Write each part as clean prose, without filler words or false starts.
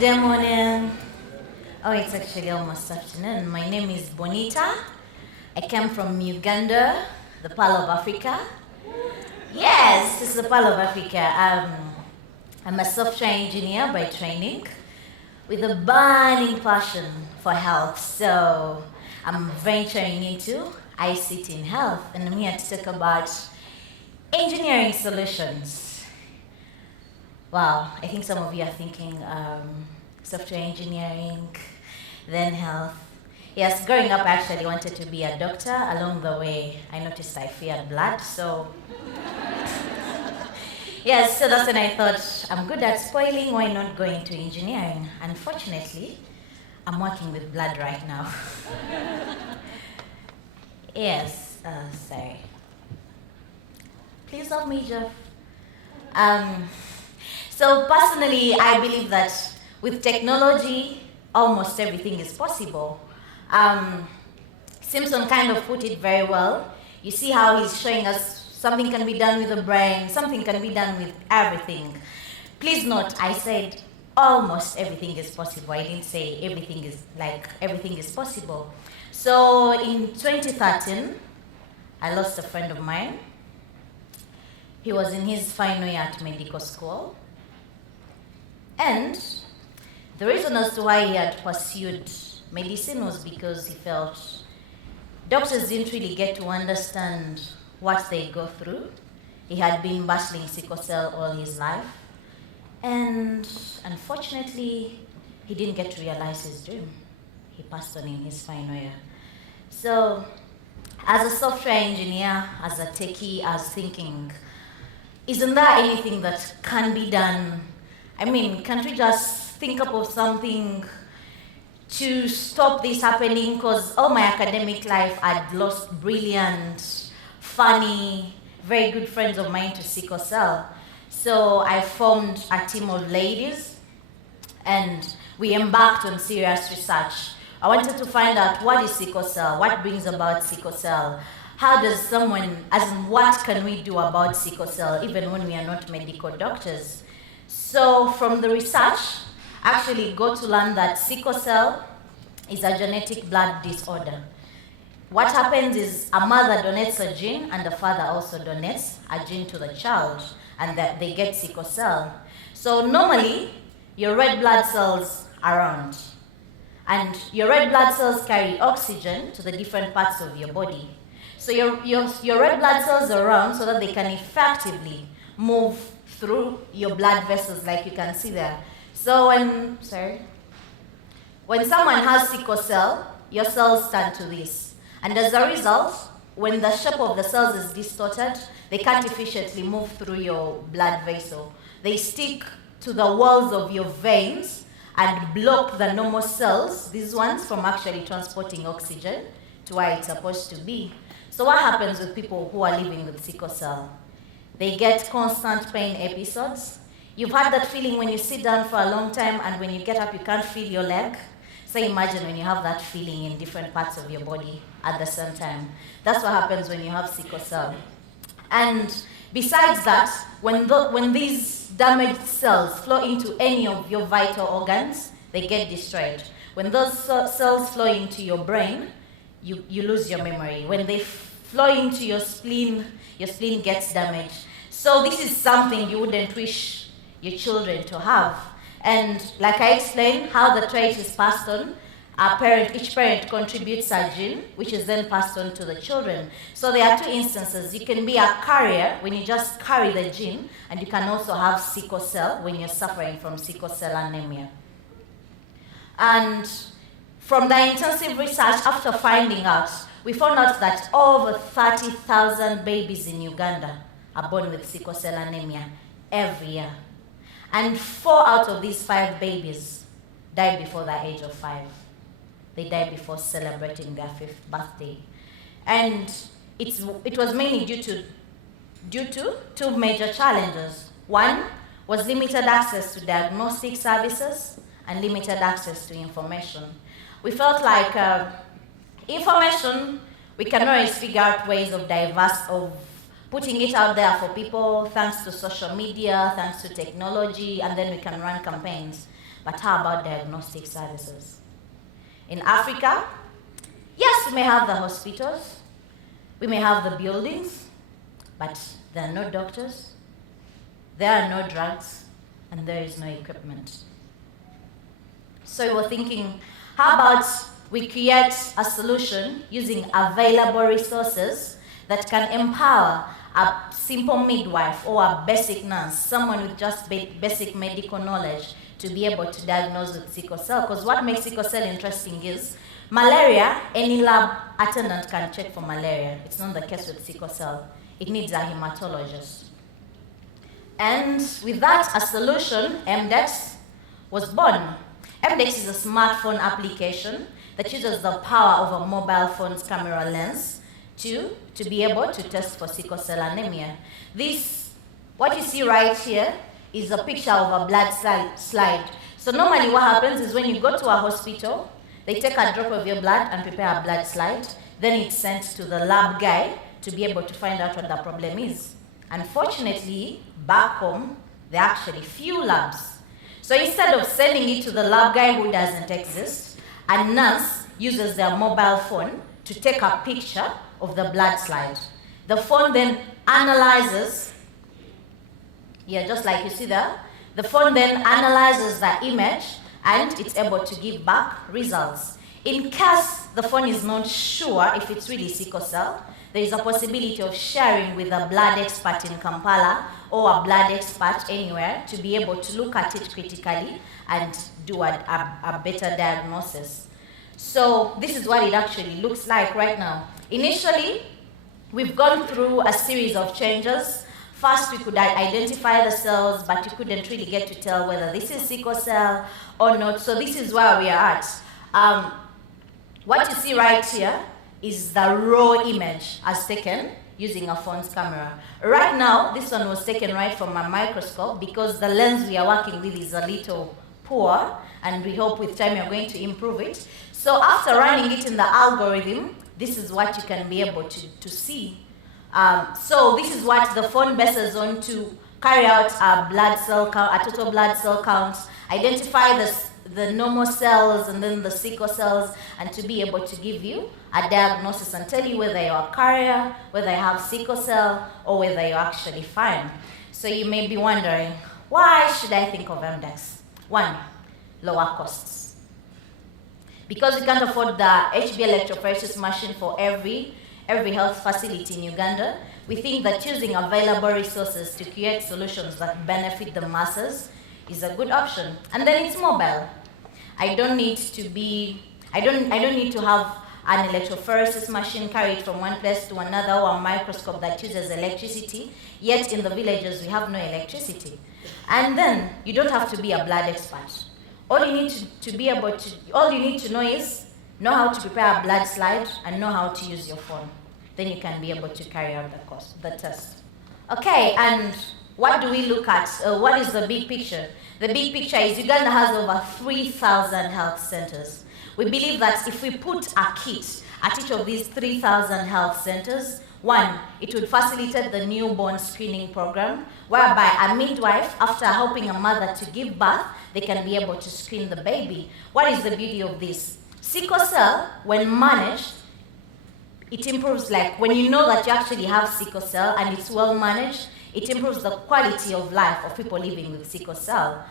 Good day, morning. Oh, it's actually almost afternoon. My name is Bonita. I came from Uganda, the Pearl of Africa. Yes, it's the Pearl of Africa. I'm a software engineer by training with a burning passion for health. So I'm venturing into ICT in health, and I'm here to talk about engineering solutions. Wow, I think some of you are thinking software engineering, then health. Yes, growing up I actually wanted to be a doctor. Along the way, I noticed I feared blood, so yes, so that's when I thought, I'm good at spoiling, why not go into engineering? Unfortunately, I'm working with blood right now. Yes, sorry. Please help me, Jeff. So personally, I believe that with technology, almost everything is possible. Simpson kind of put it very well. You see how he's showing us something can be done with the brain, something can be done with everything. Please note, I said almost everything is possible. I didn't say everything is possible. So in 2013, I lost a friend of mine. He was in his final year at medical school. And the reason as to why he had pursued medicine was because he felt doctors didn't really get to understand what they go through. He had been battling sickle cell all his life. And unfortunately, he didn't get to realize his dream. He passed on in his final year. So as a software engineer, as a techie, I was thinking, isn't there anything that can be done? I mean, can't we just think up of something to stop this happening? Because all my academic life, I'd lost brilliant, funny, very good friends of mine to sickle cell. So I formed a team of ladies, and we embarked on serious research. I wanted to find out what is sickle cell, what brings about sickle cell, how does someone, as in what can we do about sickle cell, even when we are not medical doctors? So from the research, I actually got to learn that sickle cell is a genetic blood disorder. What happens is a mother donates a gene and the father also donates a gene to the child, and that they get sickle cell. So normally, your red blood cells are around, and your red blood cells carry oxygen to the different parts of your body. So your red blood cells are around so that they can effectively move through your blood vessels, like you can see there. So when someone has sickle cell, your cells turn to this. And as a result, when the shape of the cells is distorted, they can't efficiently move through your blood vessel. They stick to the walls of your veins and block the normal cells, these ones, from actually transporting oxygen to where it's supposed to be. So what happens with people who are living with sickle cell? They get constant pain episodes. You've had that feeling when you sit down for a long time and when you get up, you can't feel your leg. So imagine when you have that feeling in different parts of your body at the same time. That's what happens when you have sickle cell. And besides that, when these damaged cells flow into any of your vital organs, they get destroyed. When those cells flow into your brain, you lose your memory. When they flow into your spleen gets damaged. So this is something you wouldn't wish your children to have. And like I explained, how the trait is passed on, each parent contributes a gene, which is then passed on to the children. So there are two instances. You can be a carrier when you just carry the gene, and you can also have sickle cell when you're suffering from sickle cell anemia. And from the intensive research, after finding out, we found out that over 30,000 babies in Uganda are born with sickle cell anemia every year. And 4 out of these 5 babies die before the age of 5. They die before celebrating their 5th birthday. And it was mainly due to 2 major challenges. One was limited access to diagnostic services and limited access to information. We felt like information, we can always figure out ways of putting it out there for people, thanks to social media, thanks to technology, and then we can run campaigns. But how about diagnostic services? In Africa, yes, we may have the hospitals, we may have the buildings, but there are no doctors, there are no drugs, and there is no equipment. So we're thinking, how about we create a solution using available resources that can empower a simple midwife or a basic nurse, someone with just basic medical knowledge, to be able to diagnose with sickle cell. Because what makes sickle cell interesting is malaria, any lab attendant can check for malaria. It's not the case with sickle cell. It needs a hematologist. And with that, a solution, MDEX, was born. MDEX is a smartphone application that uses the power of a mobile phone's camera lens to be able to test for sickle cell anemia. This, what you see right here, is a picture of a blood slide. So normally what happens is when you go to a hospital, they take a drop of your blood and prepare a blood slide. Then it's sent to the lab guy to be able to find out what the problem is. Unfortunately, back home, there are actually few labs. So instead of sending it to the lab guy who doesn't exist, a nurse uses their mobile phone to take a picture of the blood slide. The phone then analyzes, just like you see there, the phone then analyzes the image and it's able to give back results. In case the phone is not sure if it's really sickle cell, there is a possibility of sharing with a blood expert in Kampala or a blood expert anywhere to be able to look at it critically and do a better diagnosis. So this is what it actually looks like right now. Initially, we've gone through a series of changes. First, we could identify the cells, but you couldn't really get to tell whether this is sickle cell or not. So this is where we are at. What you see right here is the raw image as taken using a phone's camera. Right now, this one was taken right from a microscope because the lens we are working with is a little poor, and we hope with time we are going to improve it. So after running it in the algorithm, this is what you can be able to see. So this is what the phone bases on to carry out a blood cell count, a total blood cell count, identify the normal cells and then the sickle cells, and to be able to give you a diagnosis and tell you whether you're a carrier, whether you have sickle cell, or whether you're actually fine. So you may be wondering, why should I think of MDEX? One, lower costs. Because we can't afford the HB electrophoresis machine for every health facility in Uganda, we think that choosing available resources to create solutions that benefit the masses is a good option. And then it's mobile. I don't need to have an electrophoresis machine carried from one place to another, or a microscope that uses electricity, yet in the villages we have no electricity. And then you don't have to be a blood expert. All you need to know is know how to prepare a blood slide and know how to use your phone. Then you can be able to carry out the test. Okay, and what do we look at? What is the big picture? The big picture is Uganda has over 3,000 health centers. We believe that if we put a kit at each of these 3,000 health centers, one, it would facilitate the newborn screening program, whereby a midwife, after helping a mother to give birth, they can be able to screen the baby. What is the beauty of this? Sickle cell, when managed, it improves, like when you know that you actually have sickle cell and it's well managed, it improves the quality of life of people living with sickle cell.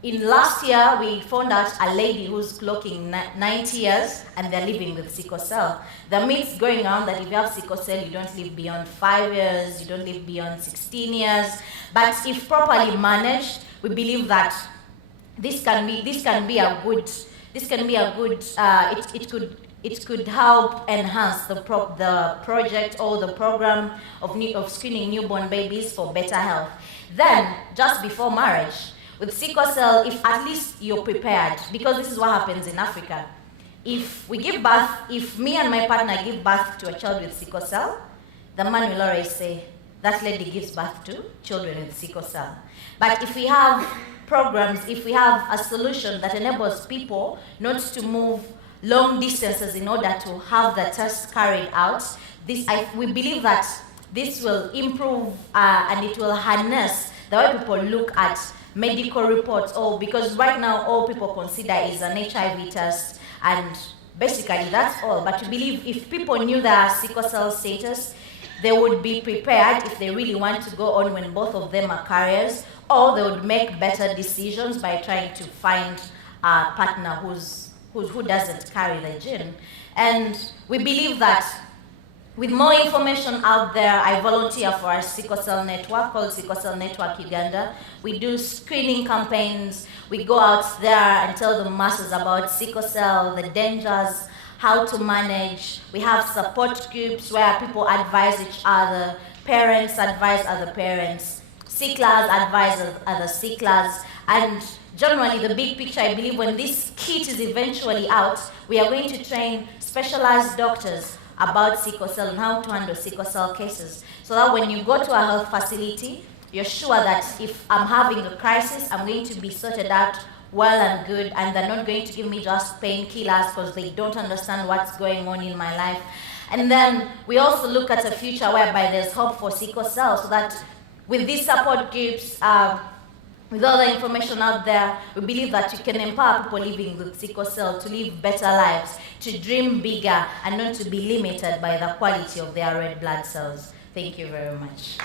In last year, we found out a lady who's clocking 90 years and they're living with sickle cell. The myths going around that if you have sickle cell, you don't live beyond 5 years, you don't live beyond 16 years. But if properly managed, we believe that it could help enhance the project or the program of screening newborn babies for better health. Then, just before marriage, with sickle cell, if at least you're prepared, because this is what happens in Africa. If me and my partner give birth to a child with sickle cell, the man will always say, that lady gives birth to children with sickle cell. But if we have programs, if we have a solution that enables people not to move long distances in order to have the test carried out, we believe that this will improve and it will harness the way people look at medical reports, or because right now all people consider is an HIV test, and basically that's all. But we believe if people knew their sickle cell status, they would be prepared if they really want to go on when both of them are carriers, or they would make better decisions by trying to find a partner who doesn't carry the gene. And we believe that with more information out there, I volunteer for a sickle cell network called Sickle Cell Network Uganda. We do screening campaigns. We go out there and tell the masses about sickle cell, the dangers, how to manage. We have support groups where people advise each other, parents advise other parents, sicklers advise other sicklers, and generally the big picture, I believe when this kit is eventually out, we are going to train specialized doctors about sickle cell and how to handle sickle cell cases, so that when you go to a health facility, you're sure that if I'm having a crisis, I'm going to be sorted out well and good, and they're not going to give me just painkillers because they don't understand what's going on in my life. And then we also look at a future whereby there's hope for sickle cell, so that with these support groups, with all the information out there, we believe that you can empower people living with sickle cell to live better lives, to dream bigger, and not to be limited by the quality of their red blood cells. Thank you very much.